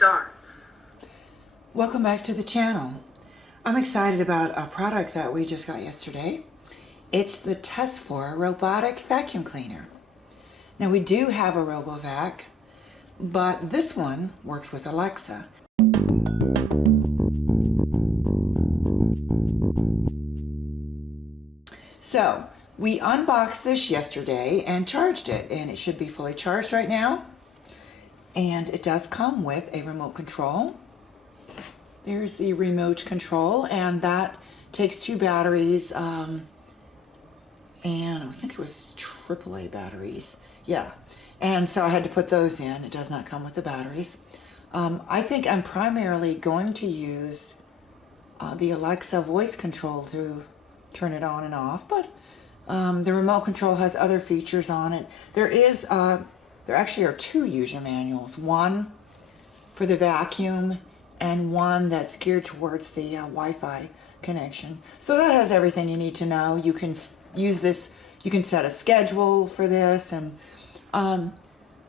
start. Welcome back to the channel. I'm excited about a product that we just got yesterday. It's the Tesvor Robotic Vacuum Cleaner. Now we do have a Robovac, but this one works with Alexa. So we unboxed this yesterday and charged it, and it should be fully charged right now. And it does come with a remote control. There's the remote control, and that takes 2 batteries, and I think it was AAA batteries. Yeah, and so I had to put those in. It does not come with the batteries. I think I'm primarily going to use the Alexa voice control to turn it on and off, but the remote control has other features on it. There actually are 2 user manuals, one for the vacuum and one that's geared towards the Wi-Fi connection. So that has everything you need to know. You can use this, you can set a schedule for this, and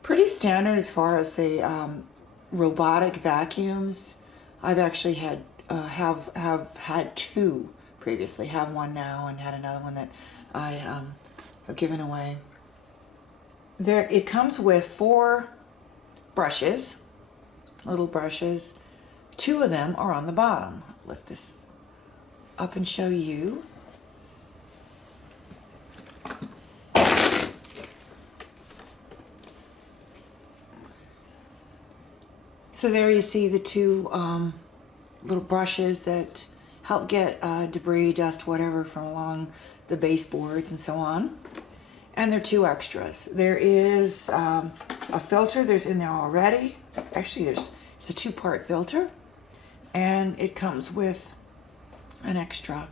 pretty standard as far as the robotic vacuums. I've actually had have had 2 previously, have one now, and had another one that I have given away. It comes with 4 brushes, little brushes. 2 of them are on the bottom. I'll lift this up and show you. So there you see the 2 little brushes that help get debris, dust, whatever from along the baseboards and so on. And there are 2 extras. There is a filter. There's in there already. Actually, it's a 2-part filter, and it comes with an extra,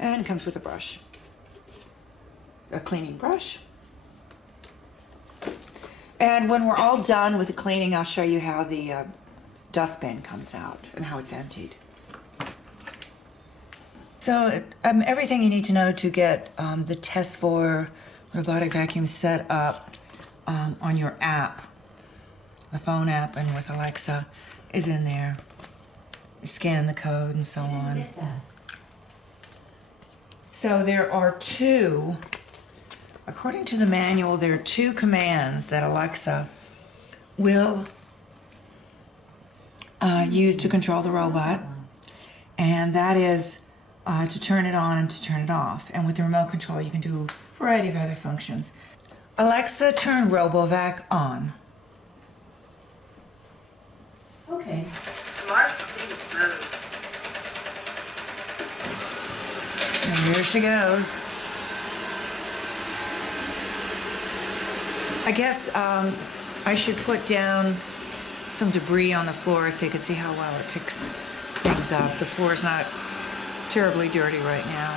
and it comes with a brush, a cleaning brush. And when we're all done with the cleaning, I'll show you how the dustbin comes out and how it's emptied. So everything you need to know to get the Tesvor Robotic Vacuum set up on your app, the phone app, and with Alexa is in there. You scan the code and so on. So there are 2, according to the manual, there are 2 commands that Alexa will use to control the robot, and that is to turn it on and to turn it off. And with the remote control, you can do a variety of other functions. Alexa, turn Robovac on. Okay. Smart cleaning mode. And here she goes. I guess I should put down some debris on the floor so you can see how well it picks things up. The floor is not terribly dirty right now.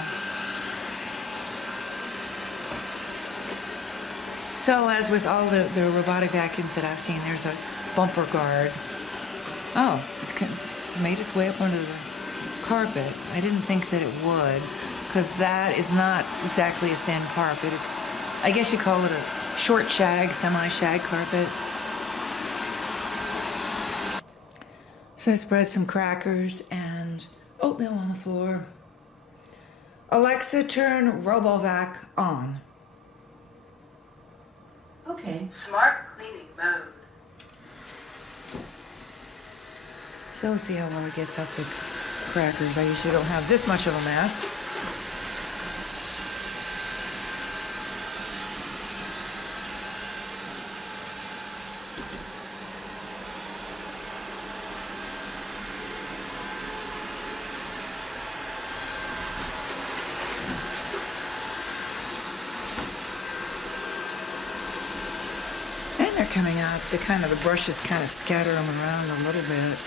So as with all the robotic vacuums that I've seen, there's a bumper guard. Oh, it made its way up under the carpet. I didn't think that it would, because that is not exactly a thin carpet. It's, I guess you call it a short shag, semi-shag carpet. So I spread some crackers and oatmeal on the floor. Alexa, turn Robovac on. Okay. Smart cleaning mode. So see how well it gets up the crackers. I usually don't have this much of a mess. They're coming up. The brushes kind of scatter them around a little bit,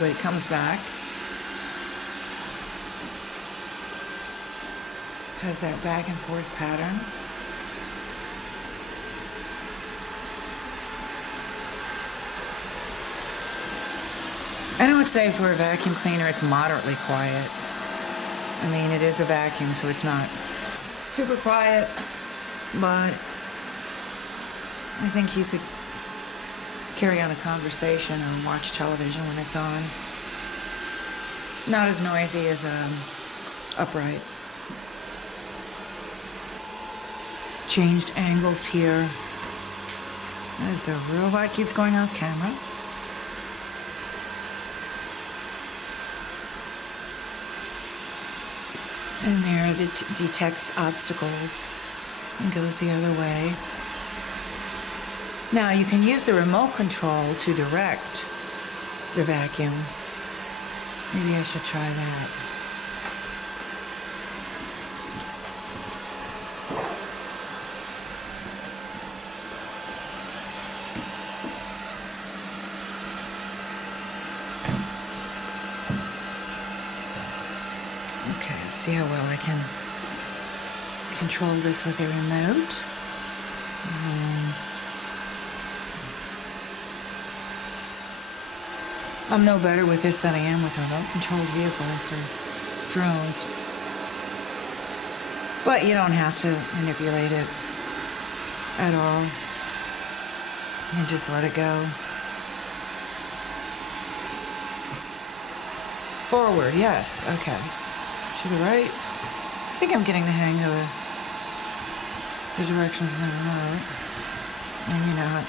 but it comes back. Has that back and forth pattern. And I would say for a vacuum cleaner, it's moderately quiet. I mean, it is a vacuum, so it's not super quiet, but I think you could carry on a conversation or watch television when it's on. Not as noisy as upright. Changed angles here as the robot keeps going off camera. And there it detects obstacles and goes the other way. Now you can use the remote control to direct the vacuum. Maybe I should try that. Okay, let's see how well I can control this with a remote. I'm no better with this than I am with remote-controlled vehicles or drones. But you don't have to manipulate it at all. You can just let it go. Forward, yes, okay. To the right. I think I'm getting the hang of the directions in the remote. Maybe not.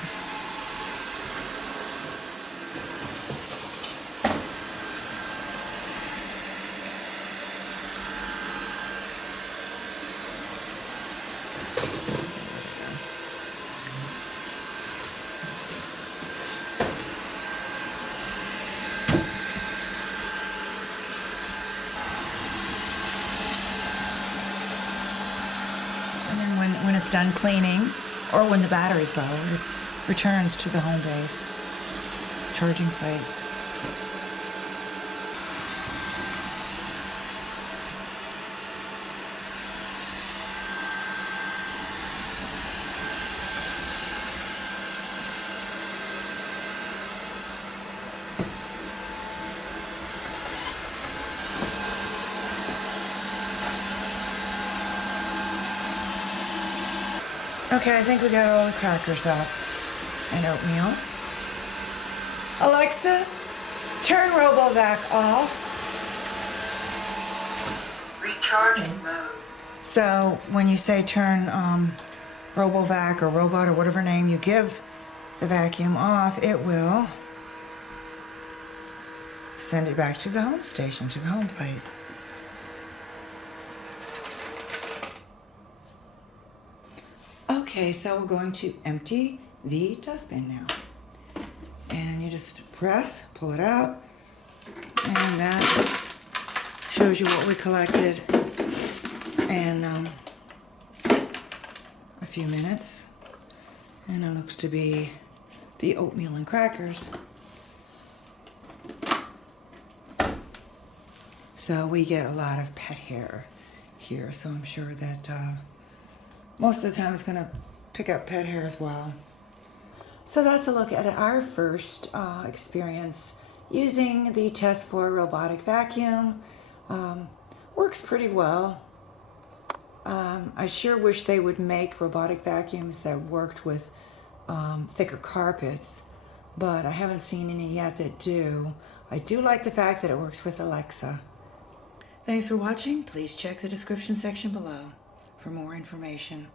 When it's done cleaning, or when the battery's low, it returns to the home base charging plate. Okay, I think we got all the crackers up and oatmeal. Alexa, turn Robovac off. Recharging mode. So when you say turn Robovac or robot or whatever name you give the vacuum off, it will send it back to the home station, to the home plate. Okay, so we're going to empty the dustbin now. And you just press, pull it out, and that shows you what we collected in a few minutes. And it looks to be the oatmeal and crackers. So we get a lot of pet hair here, so I'm sure that most of the time it's going to pick up pet hair as well. So that's a look at our first experience using the Tesvor Robotic Vacuum. Works pretty well. I sure wish they would make robotic vacuums that worked with thicker carpets, but I haven't seen any yet that do. I do like the fact that it works with Alexa. Thanks for watching. Please check the description section below for more information.